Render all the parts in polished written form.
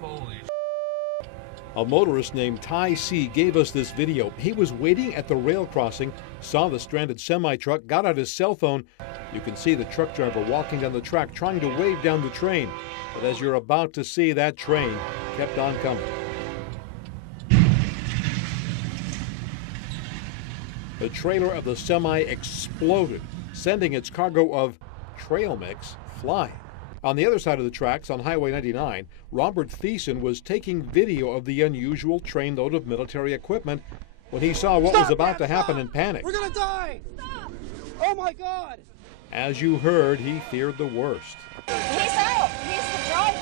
Holy A motorist named Ty C gave us this video. He was waiting at the rail crossing, saw the stranded semi-truck, got out his cell phone. You can see the truck driver walking down the track trying to wave down the train. But as you're about to see, that train kept on coming. The trailer of the semi exploded, sending its cargo of trail mix flying. On the other side of the tracks on Highway 99, Robert Thiessen was taking video of the unusual trainload of military equipment when he saw what was about to happen and panicked. We're gonna die! Stop! Oh my God! As you heard, he feared the worst. He's out. He's the driver.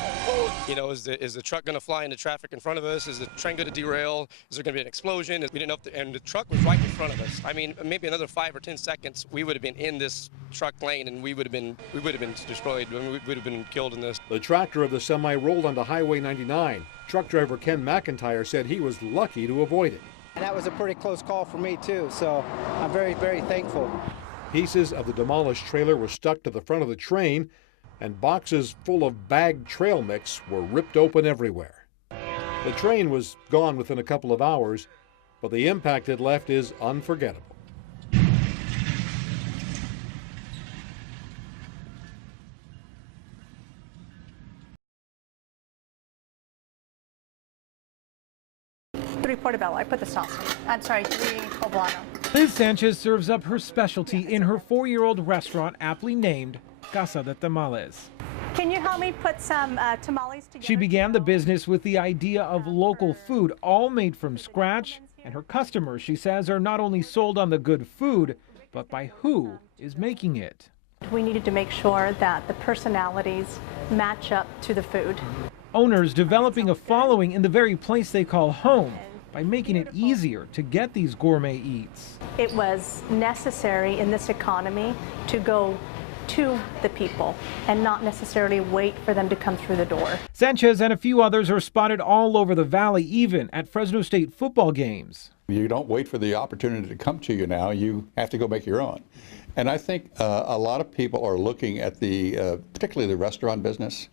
You know, is the truck going to fly into traffic in front of us? Is the train going to derail? Is there going to be an explosion? We didn't know and the truck was right in front of us. I mean, maybe another 5 or 10 seconds, we would have been in this truck lane and we would have been destroyed. We would have been killed in this. The tractor of the semi rolled onto Highway 99. Truck driver Ken McIntyre said he was lucky to avoid it. And that was a pretty close call for me too, so I'm very, very thankful. Pieces of the demolished trailer were stuck to the front of the train, and boxes full of bagged trail mix were ripped open everywhere. The train was gone within a couple of hours, but the impact it left is unforgettable. Three portobello. I put the sauce in. I'm sorry, 3 poblano. Liz Sanchez serves up her specialty in her 4-year-old restaurant, aptly named Casa de Tamales. Can you help me put some tamales together? She began the business with the idea of local food, all made from scratch, and her customers, she says, are not only sold on the good food, but by who is making it. We needed to make sure that the personalities match up to the food. Owners developing a following in the very place they call home by making it easier to get these gourmet eats. It was necessary in this economy to go to the people and not necessarily wait for them to come through the door. Sanchez and a few others are spotted all over the valley, even at Fresno State football games. You don't wait for the opportunity to come to you now, you have to go make your own. And I think a lot of people are looking at the, particularly the restaurant business,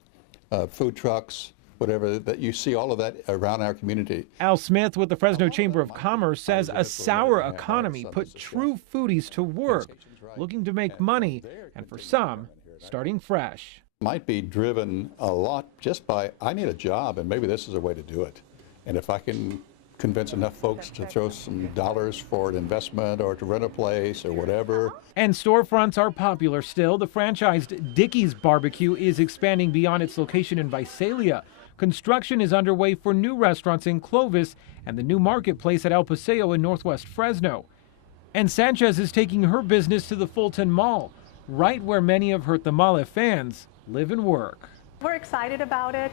food trucks, whatever, that you see all of that around our community. Al Smith with the Fresno Chamber of Commerce says a sour economy put true foodies to work, looking to make money, and for some, starting fresh. Might be driven a lot just by, I need a job and maybe this is a way to do it. And if I can convince enough folks to throw some dollars for an investment or to rent a place or whatever. And storefronts are popular still. The franchised Dickey's Barbecue is expanding beyond its location in Visalia. Construction is underway for new restaurants in Clovis and the new marketplace at El Paseo in northwest Fresno. And Sanchez is taking her business to the Fulton Mall, right where many of her tamale fans live and work. We're excited about it.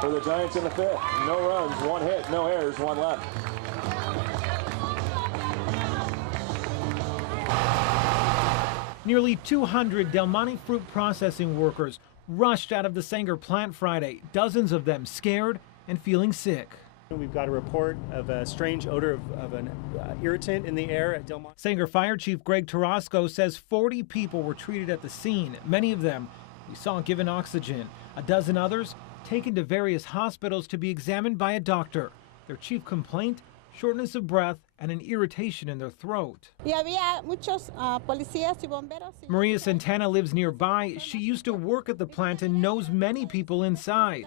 For the Giants in the 5th, no runs, 1 hit, no errors, 1 left. Nearly 200 Del Monte fruit processing workers rushed out of the Sanger plant Friday, dozens of them scared and feeling sick. We've got a report of a strange odor of an irritant in the air at Del Monte. Sanger Fire Chief Greg Tarasco says 40 people were treated at the scene. Many of them we saw given oxygen. A dozen others taken to various hospitals to be examined by a doctor. Their chief complaint, shortness of breath and an irritation in their throat. Maria Santana lives nearby. She used to work at the plant and knows many people inside.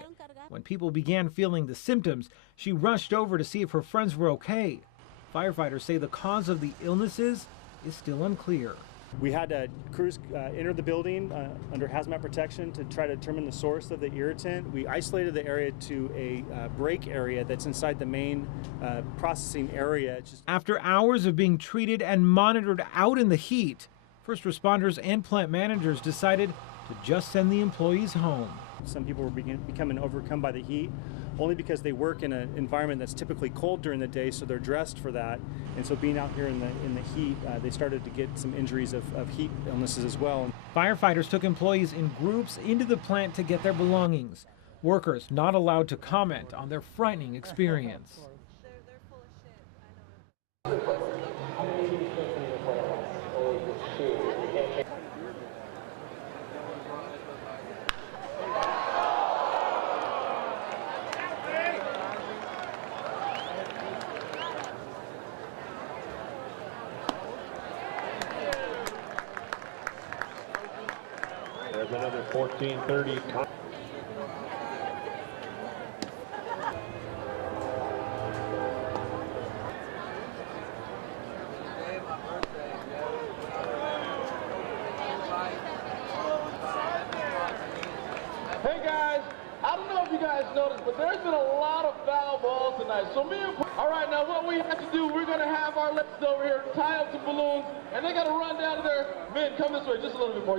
When people began feeling the symptoms, she rushed over to see if her friends were okay. Firefighters say the cause of the illnesses is still unclear. We had crews enter the building under hazmat protection to try to determine the source of the irritant. We isolated the area to a break area that's inside the main processing area. After hours of being treated and monitored out in the heat, first responders and plant managers decided to just send the employees home. Some people were becoming overcome by the heat, only because they work in an environment that's typically cold during the day, so they're dressed for that. And so being out here in the heat, they started to get some injuries of heat illnesses as well. Firefighters took employees in groups into the plant to get their belongings. Workers not allowed to comment on their frightening experience. There's another 14:30. Hey guys, I don't know if you guys noticed, but there's been a lot of foul balls tonight. So all right, now what we have to do, we're gonna have our ladies over here tie up some balloons, and they gotta run down to their men. Come this way, just a little bit more.